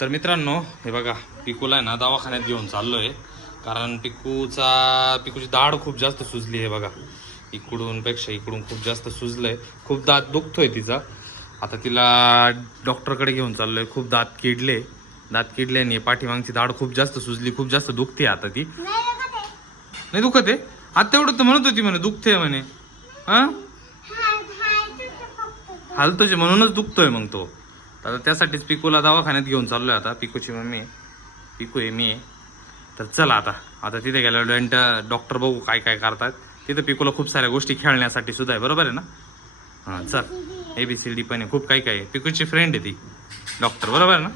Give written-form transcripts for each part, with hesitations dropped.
तर मित्रांनो हे बघा, पिकूला आहे ना दवाखान्यात घेऊन चाललोय, कारण पिकूची दाढ खूप जास्त सुजली आहे बघा. इकडून पेक्षा इकडून खूप जास्त सुजलंय, खूप दात दुखतोय तिचा. आता तिला डॉक्टरकडे घेऊन चाललोय. खूप दात किडले आणि पाठीमागची दाढ खूप जास्त सुजली, खूप जास्त दुखते आता ती. नाही दुखत आहे आता, तेवढं तर म्हणत होती म्हणे दुखते म्हणे. हा हालतोय म्हणूनच दुखतोय मग तो. आता त्यासाठीच पिकूला दवाखान्यात घेऊन चाललोय. आता पिकूची मम्मी पिकू आहे, मी आहे. तर चला आता तिथे गेल्यावर डॉक्टर बघू काय काय करतात. तिथं पिकूला खूप साऱ्या गोष्टी खेळण्यासाठी सुद्धा आहे, बरोबर आहे ना. हां चल, ABCD पण आहे, खूप काही काय आहे. पिकूची फ्रेंड आहे ती डॉक्टर, बरोबर आहे ना.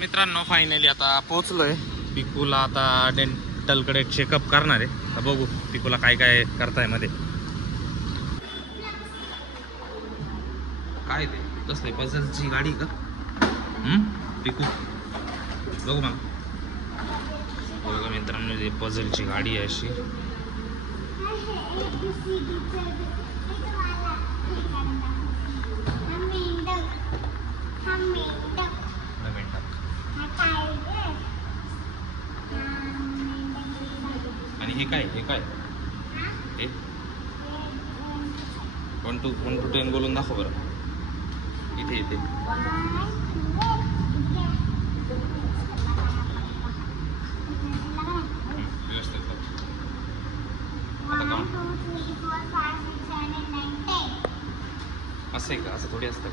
मित्रांनो फायनली आता पोहोचलोय. पिकूला आता डेंटलकडे चेकअप करणार आहे. तर बघू पिकूला काय काय करताय मध्ये. काय ते कसलं पझलची गाडी का? पिकू बघू मग. बघा मित्रांनो, ही पझलची गाडी आहे अशी. आणि हे काय हे 1 to 10 बोलून दाखव बरं. इथे व्यवस्थित कर. आता काम असं आहे का? असं थोडी असतं.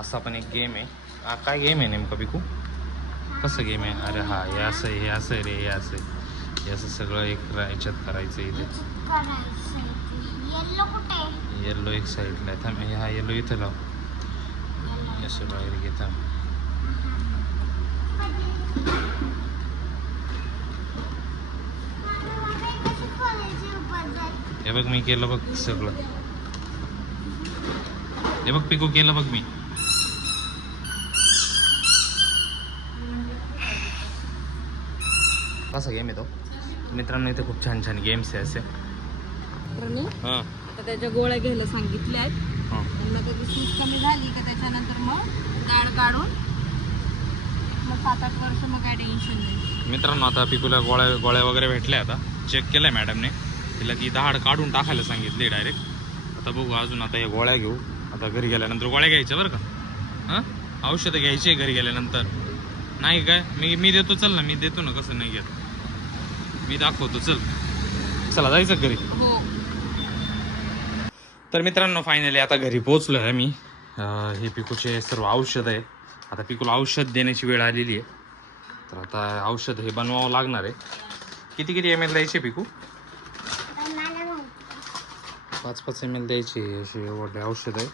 असा पण एक गेम आहे. काय गेम आहे नेमका पिकू? कसं गेम आहे? अरे हा हे असं रे, हे असं सगळं एक याच्यात करायचं. इथे येल्लो एक साईडला थांब, हा येल्लो इथं लाव, असं बाहेर घेता. हे बघ मी केलं बघ सगळं. हे बघ पिकू केलं बघ मी. कसा गेम आहे तो मित्रांनो? इथे खूप छान छान गेम्स आहे असे. आता त्याच्या गोळ्या घ्यायला सांगितल्या आहेत. त्यांना त्याची सूज कमी झाली का त्याच्यानंतर मग दाढ काढून मग 7-8 वर्ष मग काय टेन्शन नाही. मित्रांनो आता पिकूला गोळ्या वगैरे भेटल्या. आता चेक केलंय मॅडमने, तिला ती दाढ काढून टाकायला सांगितली डायरेक्ट. आता बघू अजून, आता हे गोळ्या घेऊ. आता घरी गेल्यानंतर गोळ्या घ्यायच्या बरं का. औषधं घ्यायची घरी गेल्यानंतर. नाही काय मी देतो, चल ना, मी देतो ना. कसं नाही घेत, मी दाखवतो. चला जायचं घरी. तर मित्रांनो फायनली आता घरी पोहोचलो आहे मी. हे पिकूचे सर्व औषध आहे. आता पिकूला औषध देण्याची वेळ आलेली आहे. तर आता औषध हे बनवावं लागणार आहे. किती ml द्यायचे पिकू? 5 ml द्यायचे. असे एवढे औषध आहे.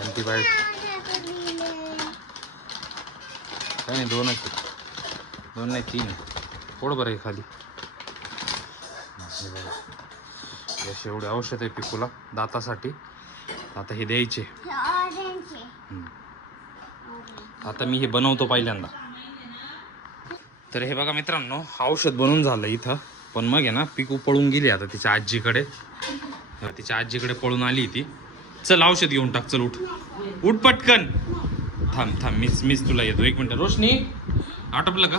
अँटीबायोटिक काय नाही, 2 नाही 3 थोडं बरं आहे खाली. असे एवढे औषध आहे पिकूला दातासाठी. आता हे द्यायचे. आता मी हे बनवतो पहिल्यांदा. तर हे बघा मित्रांनो, औषध बनवून झालं इथं. पण मग आहे ना पिकू पळून गेली आता तिच्या आजीकडे पळून आली ती. चल औषध घेऊन टाक, चल उठ पटकन. थांब मीच तुला येतो, 1 मिनिट. रोशनी आटपलं का?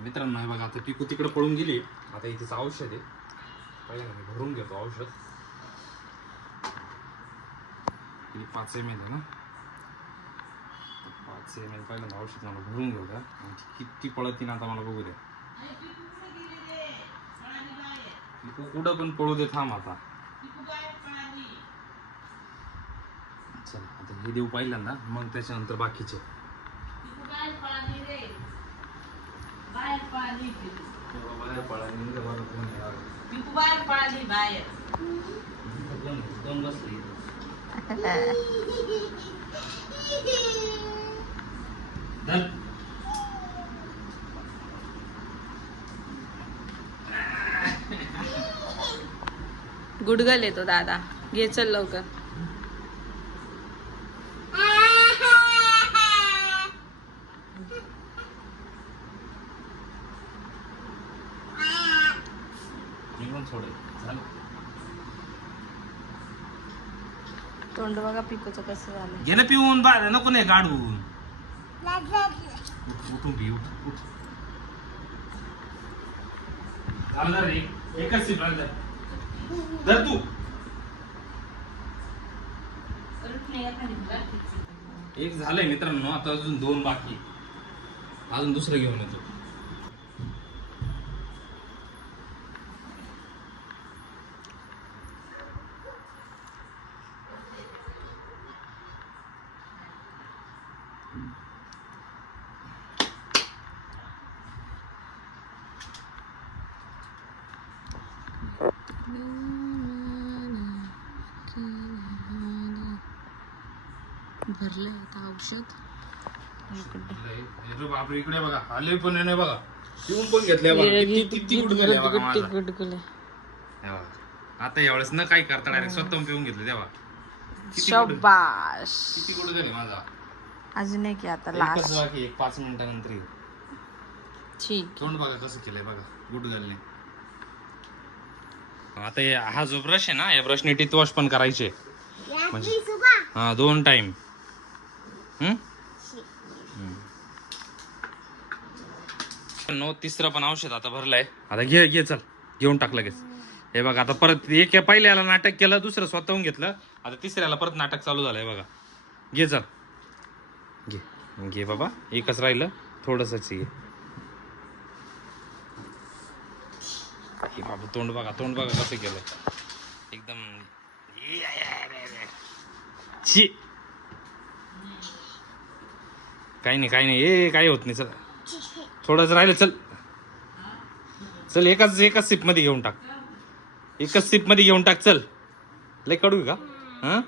मित्रांनो हे बघा, आता पिकू तिकडे पळून गेली. आता इथेच औषध आहे, पहिल्यांदा मी भरून घेतो औषध. 5 ml आहे ना. 5 ml पहिल्यांदा औषध मला भरून घेऊ द्या. किती पळत ना आता मला बघू द्या. कुठं पण पळू दे, थांब आता. चल आता हे देऊ पहिल्यांदा, मग त्याच्यानंतर बाकीचे. गुडगल येतो दादा, घे चल लवकर. तोंड बघा पिकोचं कसं झालं. गेलं पिऊन बाहेर नको नाही गाडून. उठून घे उठ. चालणार रे एकच सीट धर तू. एक झालंय मित्रांनो, आता अजून 2 बाकी. अजून दुसरं घेऊन येतो. भरलंय आता औषध. बापरे इकडे बघा आले पण नाही बघा. पिऊन पण घेतले बघा. किती गुडगुले बघा माझा. गुडगुले. हे बघा. आता यावेळेस न काय करता डायरेक्ट स्वतः पिऊन घेतले तेव्हा. शाबाश. किती गुडगुले माझा. अजून एक आहे आता एकच लास्ट. बाकी 5 मिनिटानंतर येईल. ठीक. तोंड बघा कसं केलंय बघा गुडगलने. आता हा जो ब्रश आहे ना, या ब्रशने टीथ वॉश पण करायचे म्हणजे हा 2 टाइम. तिसरं पण औषध आता भरलंय. आता घे चल घेऊन टाक लगेच. हे बघा आता परत एक पहिल्याला नाटक केलं, दुसरं स्वतःहून घेतलं, आता तिसऱ्याला परत नाटक चालू झालंय बघा. घे चल घे बाबा. एकच राहिलं थोडंसंच घे. हे बाबा तोंड बघा कसं केलं एकदम. शी काही नाही ए काही होत नाही. चल थोडंच राहिलं. चल एकाच सिप मध्ये घेऊन टाक. एकच सिप मध्ये घेऊन टाक. चल लय कडू का? हा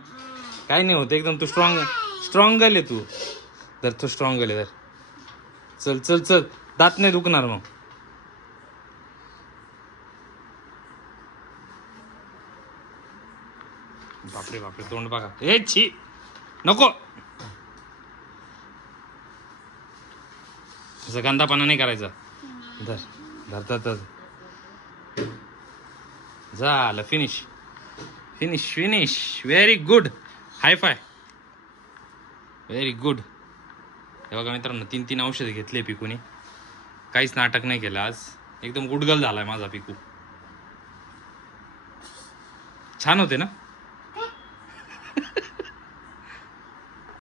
काही नाही होत एकदम. तू स्ट्रॉंग आहे तू. तर तू स्ट्रॉंग आहे तर चल दात नाही दुखणार मग. बापरे तोंड बघा. ए छी नको. असं गंदापणा नाही करायचा. धर झालं. Finish. Very good. High five. Very good. हे बघा मित्रांनो 3 औषधे घेतले पिकूने. काहीच नाटक नाही केलं आज. एकदम गुडगल झालाय माझा पिकू. छान होते ना.